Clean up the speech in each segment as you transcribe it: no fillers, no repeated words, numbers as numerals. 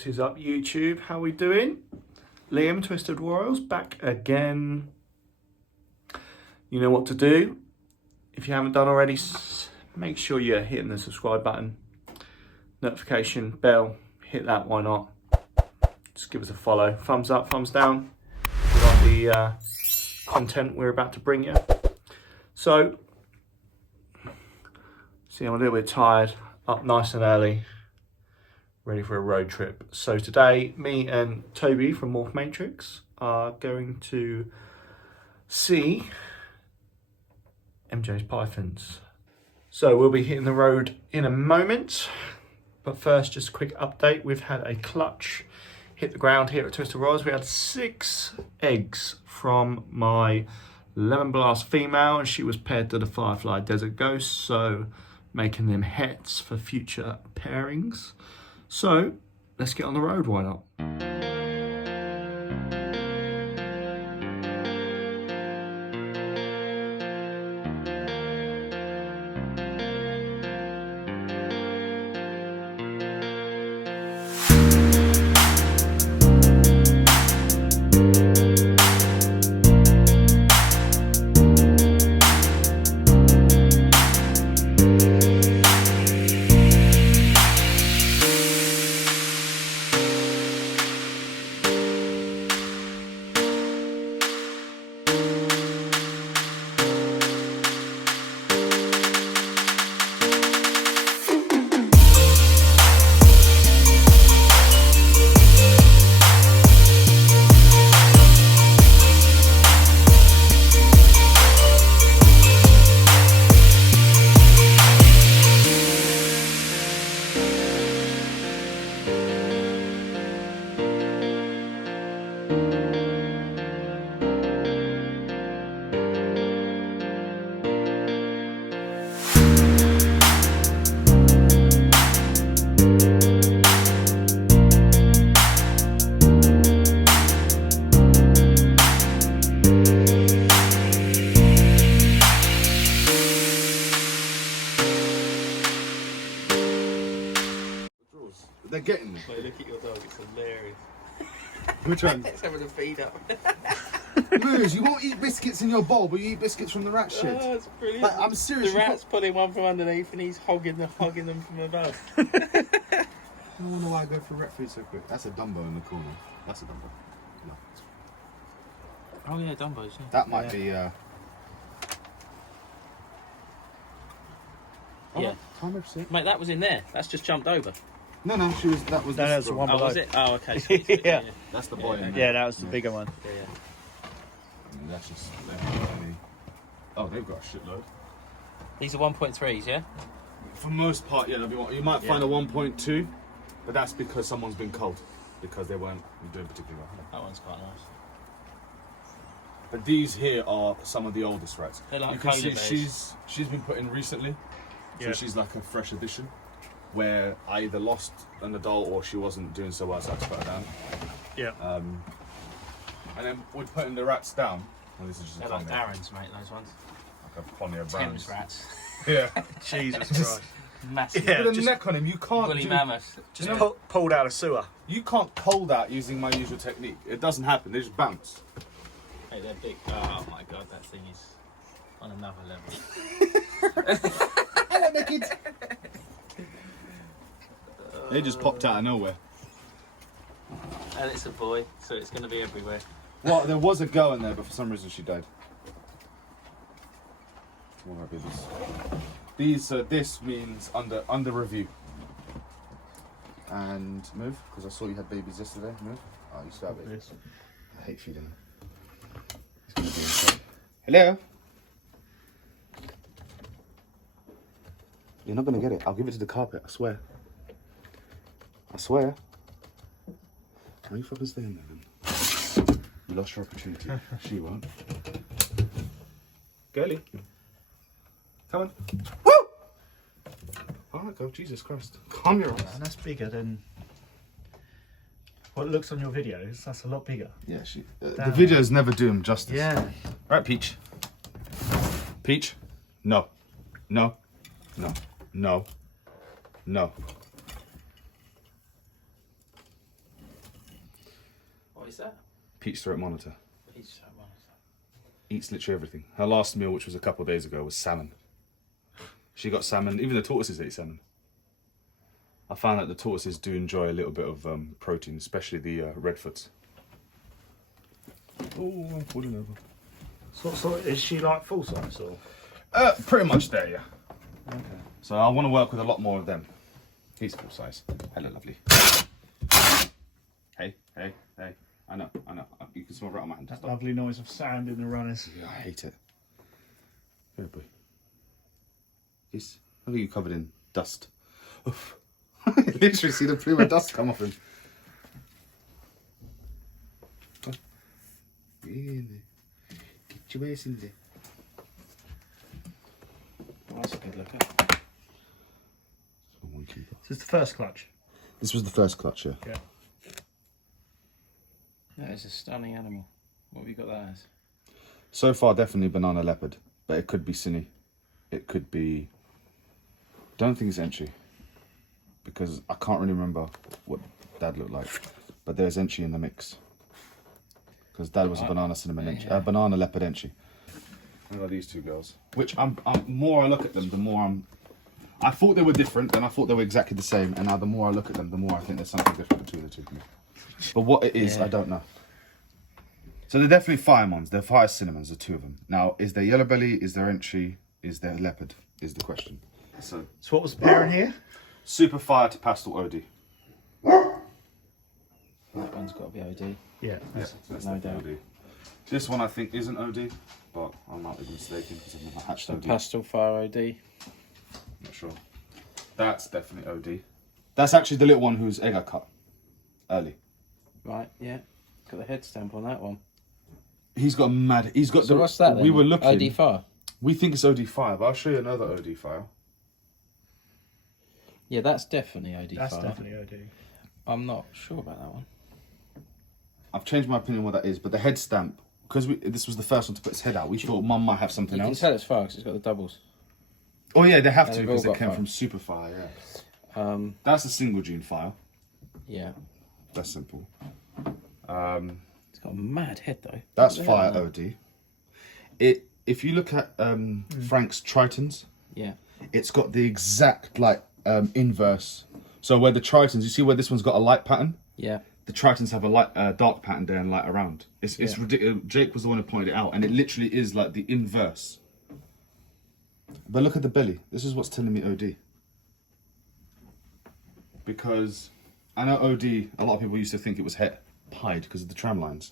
What is up, YouTube? How we doing? Liam, Twisted Royals, back again. You know what to do. If you haven't done already, make sure you're hitting the subscribe button, notification bell, hit that, why not? Just give us a follow. Thumbs up, thumbs down. We like the content we're about to bring you. So, see, I'm a little bit tired, up nice and early, ready for a road trip. So today, me and Toby from Morph Matrix are going to see MJ's Pythons. So we'll be hitting the road in a moment, but first, just a quick update. We've had a clutch hit the ground here at Twisted Royals. We had 6 eggs from my Lemon Blast female, and she was paired to the Firefly Desert Ghost, so making them hets for future pairings. So let's get on the road, why not? They're getting them. Look at your dog, it's hilarious. Which one? It's having a feed up. Moose, you won't eat biscuits in your bowl, but you eat biscuits from the rat shit. Oh, it's brilliant. Like, I'm serious. The rat's pulling one from underneath and he's hogging them from above. I don't know why I go for rat food so quick. That's a Dumbo in the corner. That's a Dumbo. No. Oh yeah, Dumbos. Yeah. That might be. Yeah. Can't ever see it. Mate, that was in there. That's just jumped over. No, no, she was. That was. No, this that's the one. one Oh, was below. it? Oh, okay. Sweet, sweet, Yeah. That's the boy in there. Yeah, that was the bigger one. Yeah, yeah. I mean, that's just. Oh, they've got a shitload. These are 1.3s, yeah? For most part, yeah. You might find a 1.2, but that's because someone's been cold, because they weren't doing particularly well. That one's quite nice. But these here are some of the oldest rats. They're like you can see polar bears. she's been put in recently, so Yeah. she's like a fresh addition. Where I either lost an adult or she wasn't doing so well, so I had to put her down. Yeah. And then we're putting the rats down. And this is just They're a like colony, Darren's, mate, those ones. like a colony of Thames browns. rats. Yeah. Jesus Christ. Massive. Yeah. Put a just- neck on him. You can't. Woolly mammoth. Just pulled out a sewer. You can't pull that using my usual technique. It doesn't happen. They just bounce. Hey, they're big. Oh my god, that thing is on another level. Hello, naked. They just popped out of nowhere. And it's a boy, so it's going to be everywhere. Well, there was a girl in there, but for some reason she died. What might be this? This means under review. And move, because I saw you had babies yesterday. Move. Oh, you still have babies. I hate feeding them. It's gonna be insane. Hello. You're not gonna get it. I'll give it to the carpet. I swear. I swear. Why are you fucking staying there then? You lost your opportunity. She won't. Girlie. Come on. Woo! Alright, go. Jesus Christ. Calm your ass. And that's bigger than what looks on your videos. That's a lot bigger. Yeah, she. The Damn. videos never do him justice. Yeah. Right, Peach. Peach. No. No. No. No. No. Peach throat monitor. Peach throat monitor. Eats literally everything. Her last meal, which was a couple of days ago, was salmon. She got salmon. Even the tortoises ate salmon. I found that the tortoises do enjoy a little bit of protein, especially the redfoots. Oh, I'm falling over. So is she like full size or? Pretty much there, yeah. Okay. So I want to work with a lot more of them. He's full size. Hello, lovely. Hey. I know. You can smell right on my hand. That Stop. lovely noise of sand in the runners. Yeah, I hate it. Here, boy. Yes. Look at you covered in dust. Oof. Literally see the plume of dust come off him. Get your ass in there. Oh, that's a good looker. This is the first clutch. This was the first clutch, yeah. Yeah. That is a stunning animal. What have you got that as? So far, definitely banana leopard, but it could be Cine. It could be. Don't think it's Enchi, because I can't really remember what Dad looked like. But there's Enchi in the mix, because Dad was a banana cinnamon Enchi, banana leopard Enchi. Look at these two girls. Which I'm more I look at them, the more I'm. I thought they were different, then I thought they were exactly the same, and now the more I look at them, the more I think there's something different between the two of them. But what it is, I don't know. So they're definitely Firemons. They're fire cinnamons, the two of them. Now, is there yellow belly? Is there Enchi? Is there leopard? Is the question. So what was the pairing here? super fire to pastel OD. That one's got to be OD. Yeah. That's no the doubt. OD. This one I think isn't OD, but I might be mistaken because I've never hatched OD. Pastel fire OD. Not sure. That's definitely OD. That's actually the little one whose egg I cut early. Right, yeah. Got the head stamp on that one. He's got a mad. He's got So the. what's that then? We were looking. OD fire? We think it's OD5. I'll show you another OD file. Yeah, that's definitely OD That's fire. definitely OD. I'm not sure about that one. I've changed my opinion on what that is, but the head stamp, because this was the first one to put its head out, we thought Mum might have something You can else. tell it's fire because it's got the doubles. Oh yeah, they have Yeah, to they've because all they got came fire. from Superfire. Yeah, Um, that's a single gene file. yeah. That's simple. It's got a mad head though. That's Yeah. fire OD. If you look at Frank's Tritons, Yeah. it's got the exact inverse. So where the Tritons, you see where this one's got a light pattern. Yeah. The Tritons have a light, dark pattern there and light around. It's ridiculous. Jake was the one who pointed it out, and it literally is like the inverse. But look at the belly. This is what's telling me OD. Because I know OD. A lot of people used to think it was het pied because of the tram lines.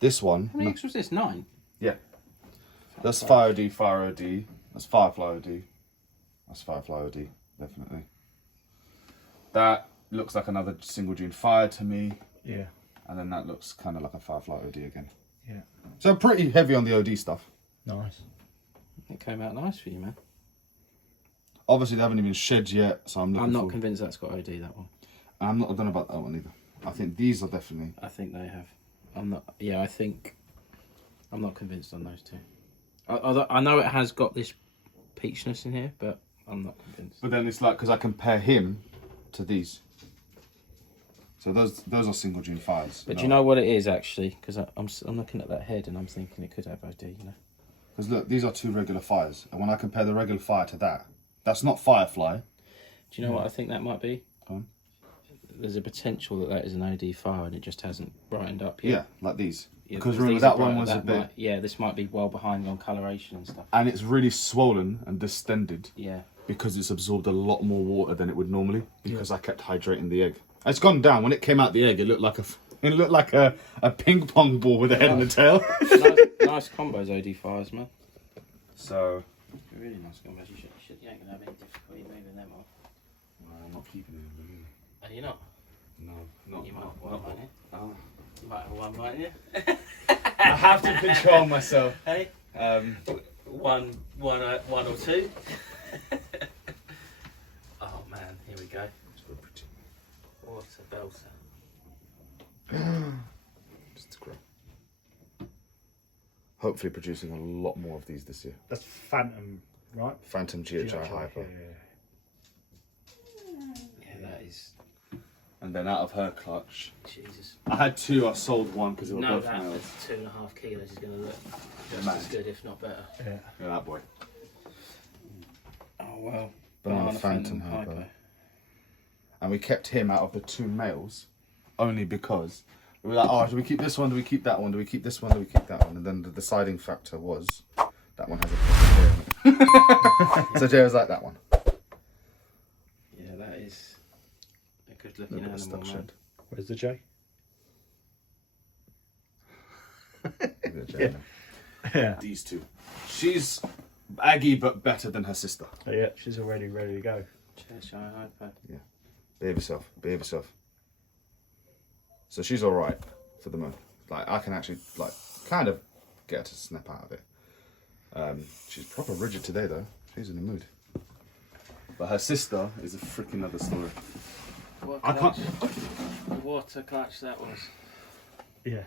This one, How many eggs was this? 9? yeah, that's fire OD, fire OD. That's firefly OD. That's firefly OD, definitely. That looks like another single gene fire to me. Yeah. And then that looks kind of like a firefly OD again. Yeah. So pretty heavy on the OD stuff. Nice. It came out nice for you, man. Obviously, they haven't even shed yet, so I'm looking I'm not for... convinced that's got OD, that one. I don't know about that one either. I think these are definitely... I think they have. I'm not. Yeah, I think. I'm not convinced on those two. I know it has got this peachness in here, but I'm not convinced. But then it's like, because I compare him to these. So those are single gene fires. But do you know what it is actually? Because I'm looking at that head and I'm thinking it could have OD. You know. Because look, these are two regular fires. And when I compare the regular fire to that, that's not firefly. Do you know what I think that might be? Go on. There's a potential that is an OD fire and it just hasn't brightened up Yeah, yet. like these. Yeah, because remember these that are one brighter, was a that bit... might- yeah, this might be well behind on coloration and stuff. And it's really swollen and distended. Yeah. Because it's absorbed a lot more water than it would normally. Because I kept hydrating the egg. It's gone down. When it came out the egg, it looked like a ping pong ball with a head and a tail. nice combos, OD fires, man. So... Really nice combos. You ain't gonna have any difficulty moving them off. No, I'm not keeping it in really. Are you not? No, not... You might have one, mightn't you? No. You might have one, mightn't you? I have to control myself. Hey? One or two. Oh man, here we go. Oh, it's a belter. Just great. Hopefully producing a lot more of these this year. That's Phantom, right? Phantom GHI Hyper. Yeah. Yeah, that is. And then out of her clutch, Jesus. I had 2. I sold 1 because they were No, both that males. 2.5 kilos is going to look just Mad. as good, if not better. Yeah. Yeah, that boy. Oh wow. Banana Phantom Hypo. And we kept him out of the 2 males only because we were like, oh, do we keep this one? Do we keep that one? Do we keep this one? Do we keep that one? And then the deciding factor was that one has a fucking J on it. So Jay was like, that one. Yeah, that is a good looking Little bit of animal, stuck man. shed. Where's the J? Look at the J there. Yeah. These 2. She's Aggie, but better than her sister. Yeah, she's already ready to go. Cheshire Hypo. Behave yourself. Behave yourself. So she's all right for the moment. Like I can actually like kind of get her to snap out of it. She's proper rigid today though. She's in the mood. But her sister is a freaking other story. What I can't. What a clutch that was. Yeah.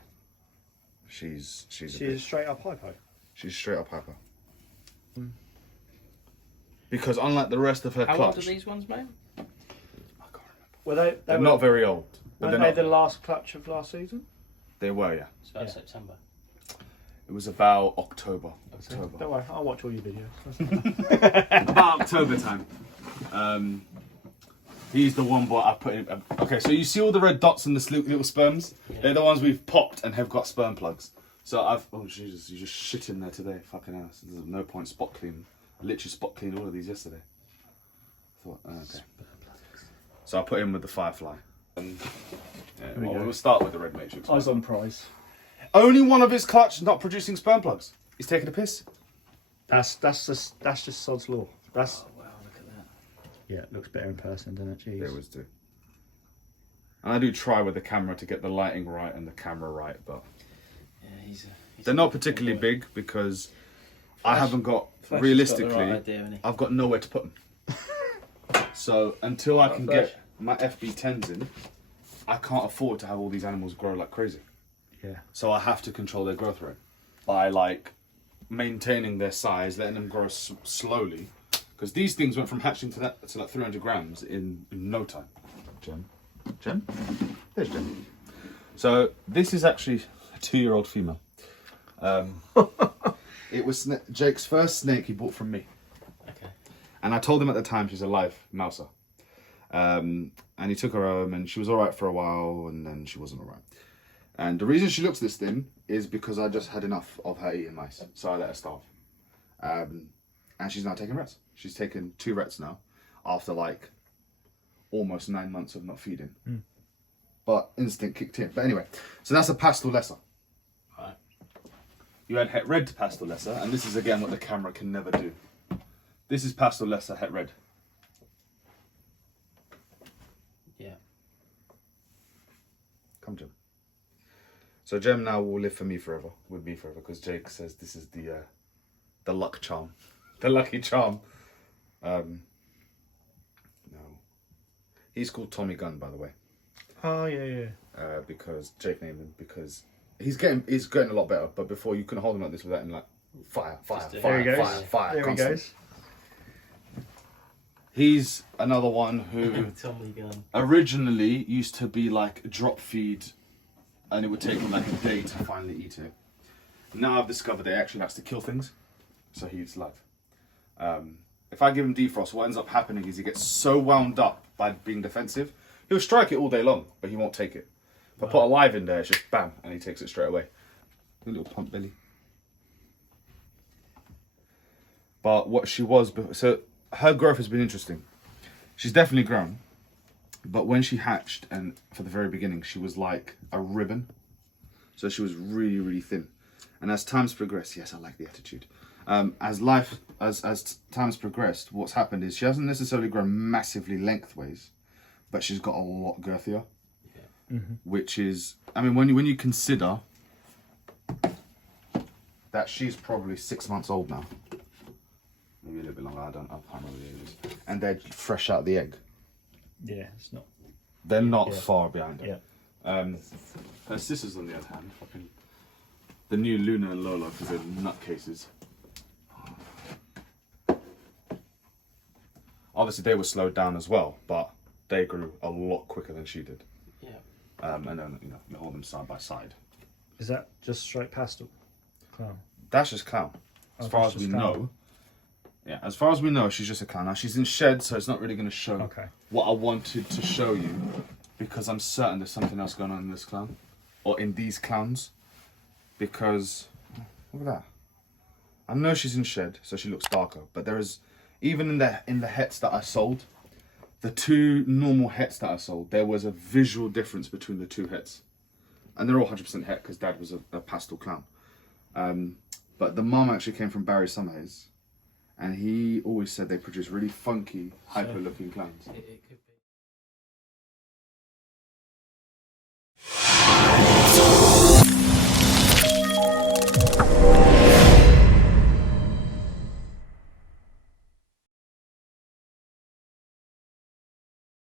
She's a She's bit, a straight up hypo. she's straight up hyper. Because unlike the rest of her How clutch, old are these ones, mate? I can't remember. Were they They're were, not very old. But were they're they not. the last clutch of last season? They were, yeah. It's about Yeah. September. It was about October. Don't worry, I'll watch all your videos. About October time. He's the one boy I put in. Okay, so you see all the red dots in the little sperms? Yeah. They're the ones we've popped and have got sperm plugs. So oh Jesus, you just shit in there today. Fucking hell. There's no point spot cleaning. I literally spot cleaned all of these yesterday. Thought, okay. So I put in with the Firefly. Yeah, we go. we'll start with the Red Matrix. Eyes on prize. Only one of his clutch not producing sperm plugs. He's taking a piss. That's just sod's law. That's Oh wow, look at that. yeah, it looks better in person, doesn't it? Jeez. They always do. And I do try with the camera to get the lighting right and the camera right, but Yeah, he's they're not particularly big because I haven't got, Flash has got the realistically, right idea, hasn't he? I've got nowhere to put them. So until I can Flash. get my FB10s in, I can't afford to have all these animals grow like crazy. Yeah. So I have to control their growth rate by like maintaining their size, letting them grow slowly. Because these things went from hatching to like 300 grams in no time. Jem? There's Jem. So this is actually a 2-year-old female. It was Jake's first snake he bought from me. Okay. And I told him at the time she's a live mouser. And he took her home and she was alright for a while and then she wasn't alright. And the reason she looks this thin is because I just had enough of her eating mice. So I let her starve. And she's now taking rats. She's taken 2 rats now after like almost 9 months of not feeding. But instinct kicked in. But anyway, so that's a pastel lesser. Right. You had het red pastel lesser, and this is again what the camera can never do. This is pastel lesser het red. Yeah. Come, Jem. So Jem now will live with me forever, because Jake says this is the luck charm, the lucky charm. No, he's called Tommy Gunn, by the way, Oh yeah. because Jake named him because he's getting a lot better. But before you couldn't hold him like this without him like fire, Just do- There he goes. fire. There he constantly. goes. He's another one who Tommy Gunn. originally used to be like drop feed, and it would take him like a day to finally eat it. Now I've discovered that he actually likes to kill things, so he eats live. If I give him defrost, what ends up happening is he gets so wound up by being defensive, he'll strike it all day long, but he won't take it. If I put a live in there, it's just bam, and he takes it straight away. A little plump belly. But what she was, so her growth has been interesting. She's definitely grown. But when she hatched, and for the very beginning, she was like a ribbon. So she was really, really thin. And as time's progressed, yes, I like the attitude. As time's progressed, what's happened is she hasn't necessarily grown massively lengthways, but she's got a lot girthier. Yeah. Which is, I mean, when you consider that she's probably 6 months old now, maybe a little bit longer. I can't remember the ages, and they're fresh out of the egg. Yeah, it's not. They're not Yeah. far behind her. Yeah. Her sisters, on the other hand, fucking the new Luna and Lola, because they're nutcases. Obviously, they were slowed down as well, but they grew a lot quicker than she did. Yeah. And then, you know, you hold them side by side. Is that just straight pastel? Clown. That's just clown. As Oh, far that's as we just clown. know. Yeah, as far as we know, she's just a clown. Now, she's in shed, so it's not really going to show Okay. what I wanted to show you, because I'm certain there's something else going on in this clown, or in these clowns, because, look at that. I know she's in shed, so she looks darker, but there is, even in the hets that I sold, the two normal hets that I sold, there was a visual difference between the two hets. And they're all 100% het, because Dad was a pastel clown. But the mum actually came from Barry Summerhays, and he always said they produce really funky, hyper-looking clowns. It could